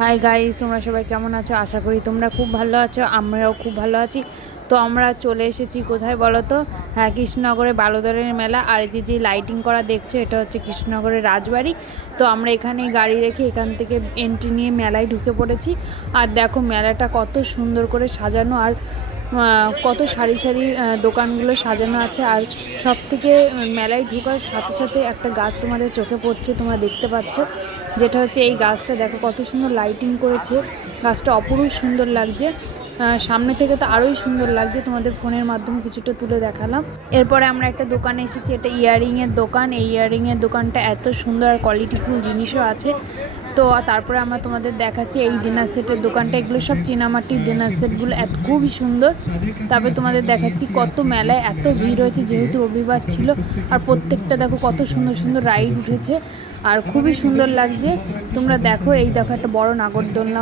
Hi guys, তোমরা সবাই কেমন আছো? আশা করি তোমরা খুব ভালো আছো। আমরাও খুব ভালো আছি। তো আমরা চলে এসেছি কোথায় বলো তো? হ্যাঁ, কৃষ্ণনগরে বালুদরের মেলা। আর এই যে লাইটিং করা দেখছো, এটা হচ্ছে কৃষ্ণনগরের রাজবাড়ি। তো আমরা এখানে গাড়ি রেখে এখান থেকে এন্ট্রি নিয়ে মেলায় ঢুকে পড়েছি। আর দেখো মেলাটা কত সুন্দর করে সাজানো, আর কত সারি সারি দোকানগুলো সাজানো আছে। আর সব থেকে মেলায় ঢোকার সাথে সাথে একটা গাছ তোমাদের চোখে পড়ছে, তোমরা দেখতে পাচ্ছ, যেটা হচ্ছে এই গাছটা। দেখো কত সুন্দর লাইটিং করেছে, গাছটা অপরূপ সুন্দর লাগছে। সামনে থেকে তো আরোই সুন্দর লাগছে, তোমাদের ফোনের মাধ্যমে কিছুটা তুলে দেখালাম। এরপরে আমরা একটা দোকানে এসেছি, এটা ইয়াররিংয়ের দোকান। এই ইয়াররিংয়ের দোকানটা এত সুন্দর আর কোয়ালিটিফুল জিনিসও আছে। তো তারপরে আমরা তোমাদের দেখাচ্ছি এই ডিনার সেটের দোকানটা। এগুলো সব চীনামাটির ডিনার সেটগুলো খুবই সুন্দর। তারপরে তোমাদের দেখাচ্ছি কত মেলায় এত ভিড় হয়েছে, যেহেতু রবিবার ছিল। আর প্রত্যেকটা দেখো কত সুন্দর সুন্দর রাইড উঠেছে, আর খুবই সুন্দর লাগছে। তোমরা দেখো, এই দেখো একটা বড় নাগরদোলনা।